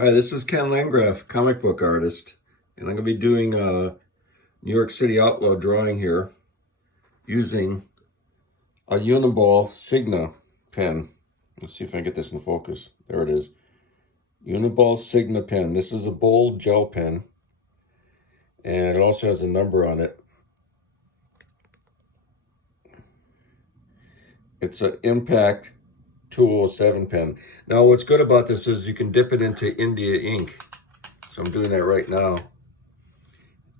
Hi, this is Ken Landgraf, comic book artist, and I'm going to be doing a New York City Outlaw drawing here using a Uni-Ball Signo pen. Let's see if I can get this in focus. There it is. Uni-Ball Signo pen. This is a bold gel pen, and it also has a number on it. It's an Impact 207 pen. Now, what's good about this is you can dip it into India ink. So I'm doing that right now.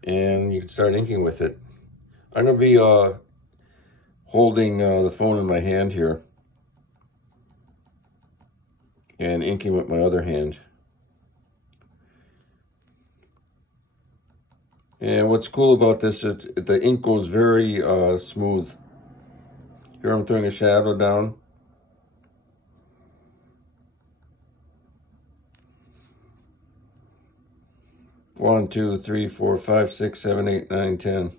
And you can start inking with it. I'm going to be holding the phone in my hand here and inking with my other hand. And what's cool about this is the ink goes very smooth. Here I'm throwing a shadow down. One, two, three, four, five, 6, 7, 8, 9, 10.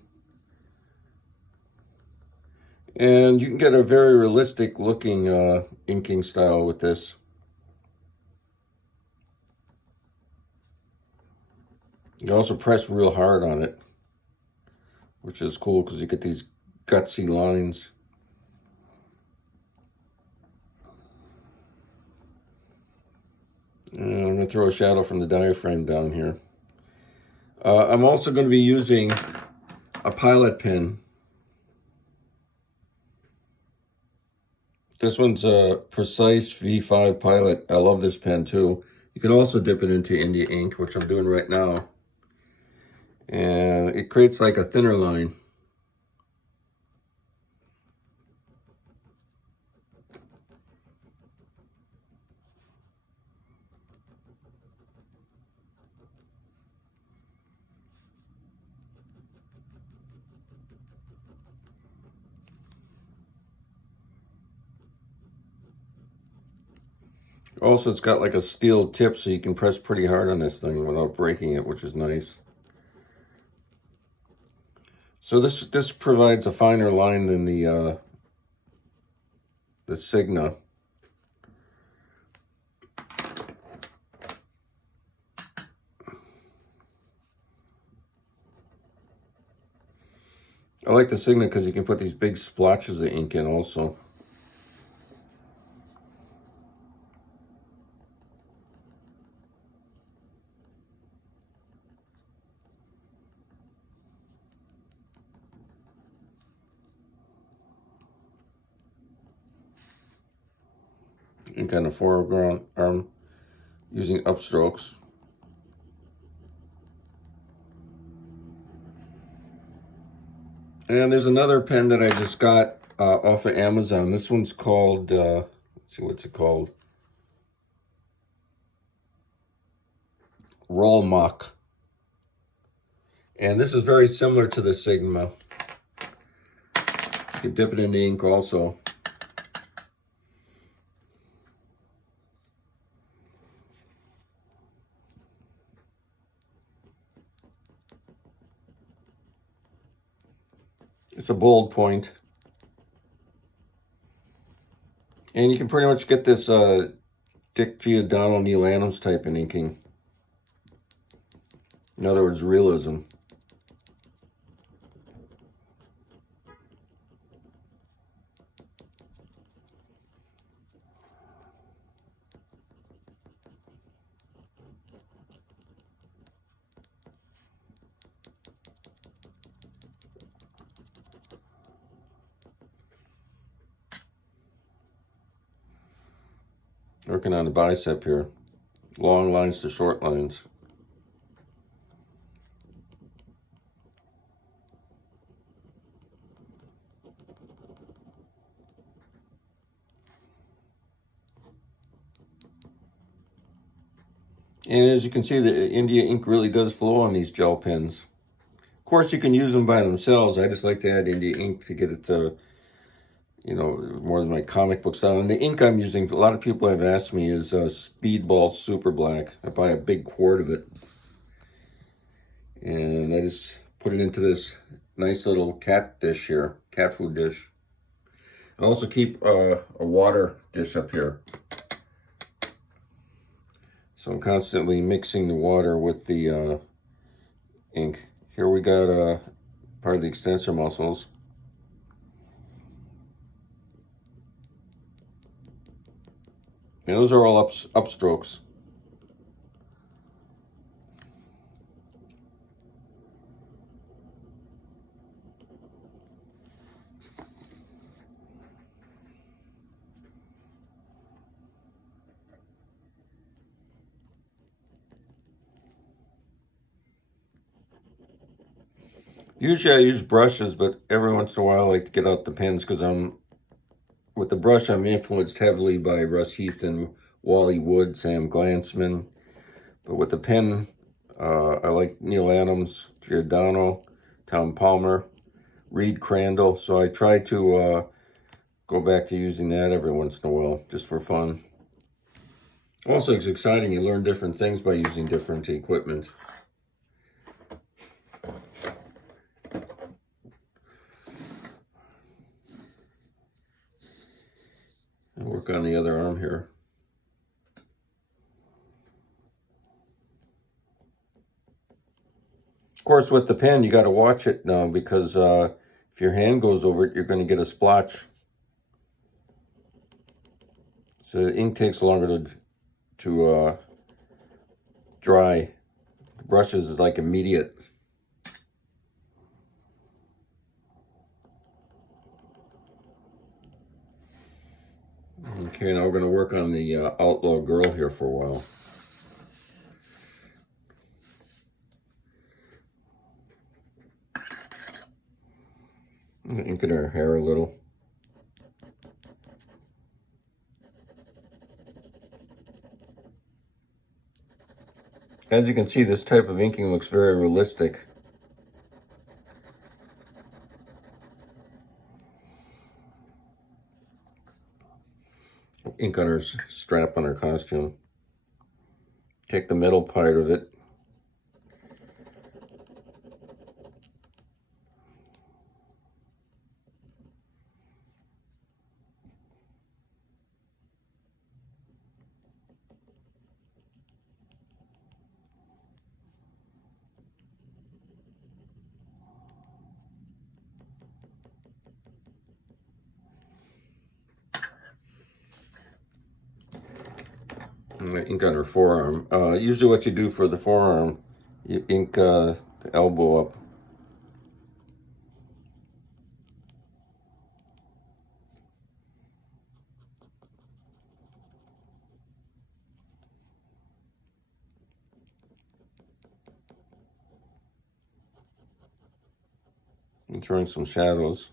And you can get a very realistic looking inking style with this. You also press real hard on it, which is cool because you get these gutsy lines. And I'm going to throw a shadow from the diaphragm down here. I'm also going to be using a pilot pen. This one's a Precise V5 Pilot. I love this pen too. You can also dip it into India ink, which I'm doing right now. And it creates like a thinner line. Also, it's got like a steel tip, so you can press pretty hard on this thing without breaking it, which is nice. So this provides a finer line than the Signa. I like the Signa because you can put these big splotches of ink in also. And kind of foreground arm using upstrokes. And there's another pen that I just got off of Amazon. This one's called, let's see, what's it called? Roll Mock. And this is very similar to the Sigma. You can dip it in the ink also. It's a bold point. And you can pretty much get this Dick Giordano, Neil Adams type in inking. In other words, realism. Working on the bicep here. Long lines to short lines. And as you can see, the India ink really does flow on these gel pens. Of course, you can use them by themselves. I just like to add India ink to get it to, you know, more than my comic book style. And the ink I'm using, a lot of people have asked me, is Speedball Super Black. I buy a big quart of it. And I just put it into this nice little cat dish here, cat food dish. I also keep a water dish up here. So I'm constantly mixing the water with the ink. Here we got part of the extensor muscles. And those are all upstrokes. Usually I use brushes, but every once in a while I like to get out the pens because with the brush I'm influenced heavily by Russ Heath and Wally Wood, Sam Glansman. But with the pen, I like Neil Adams, Giordano, Tom Palmer, Reed Crandall. So I try to go back to using that every once in a while, just for fun. Also, it's exciting. You learn different things by using different equipment. I'll work on the other arm here. Of course, with the pen, you got to watch it now because if your hand goes over it, you're going to get a splotch. So the ink takes longer to dry. The brushes is like immediate. Okay, now we're going to work on the Outlaw girl here for a while. Ink in her hair a little. As you can see, this type of inking looks very realistic. Ink on her strap on her costume. Take the middle part of it. Ink on her forearm. Usually what you do for the forearm, you ink the elbow up. And throwing some shadows.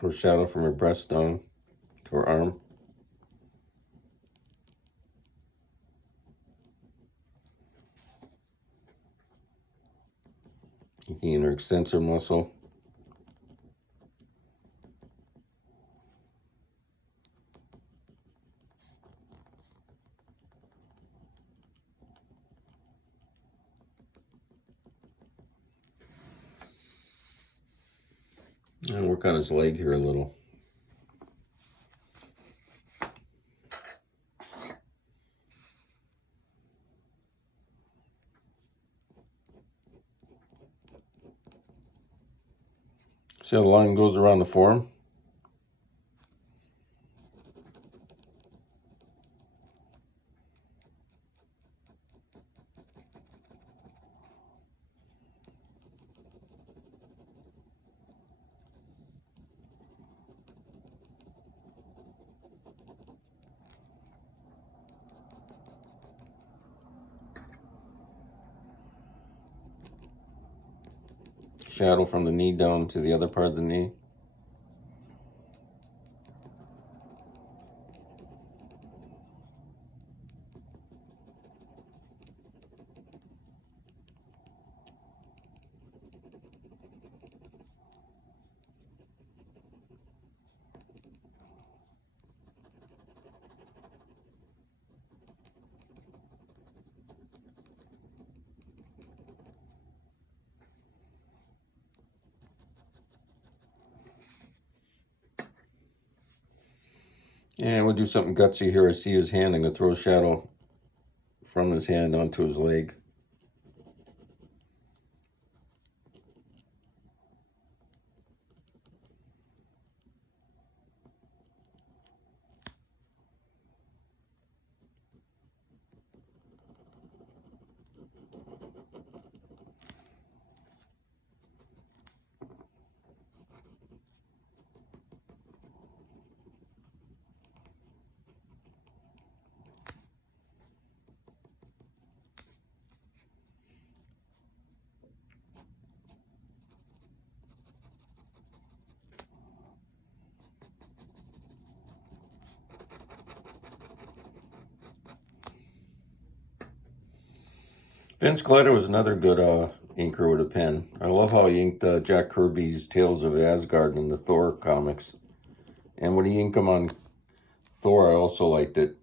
Throw a shadow from her breast down to her arm. Inking in her extensor muscle. And work on his leg here a little. See how the line goes around the form? Shadow from the knee down to the other part of the knee. And we'll do something gutsy here. I see his hand. I'm going to throw a shadow from his hand onto his leg. Vince Glider was another good inker with a pen. I love how he inked Jack Kirby's Tales of Asgard in the Thor comics. And when he inked them on Thor, I also liked it.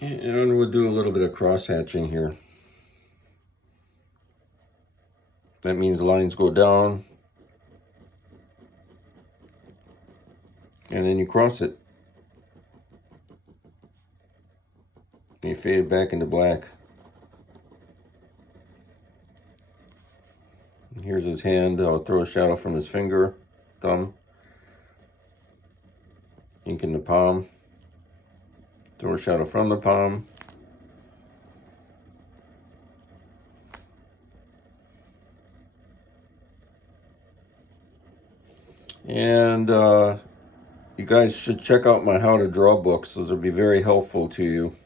And we'll do a little bit of cross-hatching here. That means lines go down, and then you cross it. And you fade it back into black. And here's his hand. I'll throw a shadow from his finger, thumb. Ink in the palm. Throw a shadow from the palm. And you guys should check out my how to draw books. Those will be very helpful to you.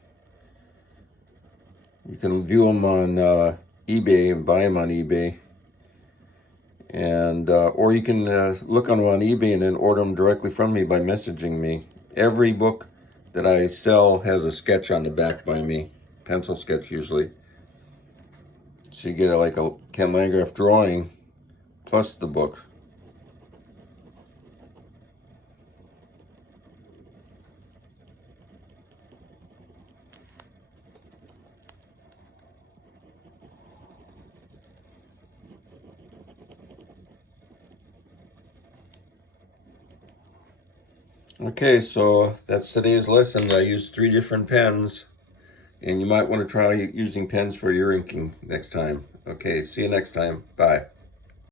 You can view them on eBay and buy them on eBay. And or you can look on them on eBay and then order them directly from me by messaging me. Every book that I sell has a sketch on the back by me, pencil sketch usually. So you get like a Ken Landgraf drawing plus the book. Okay, so that's today's lesson. I used 3 different pens, and you might want to try using pens for your inking next time. Okay, see you next time. Bye.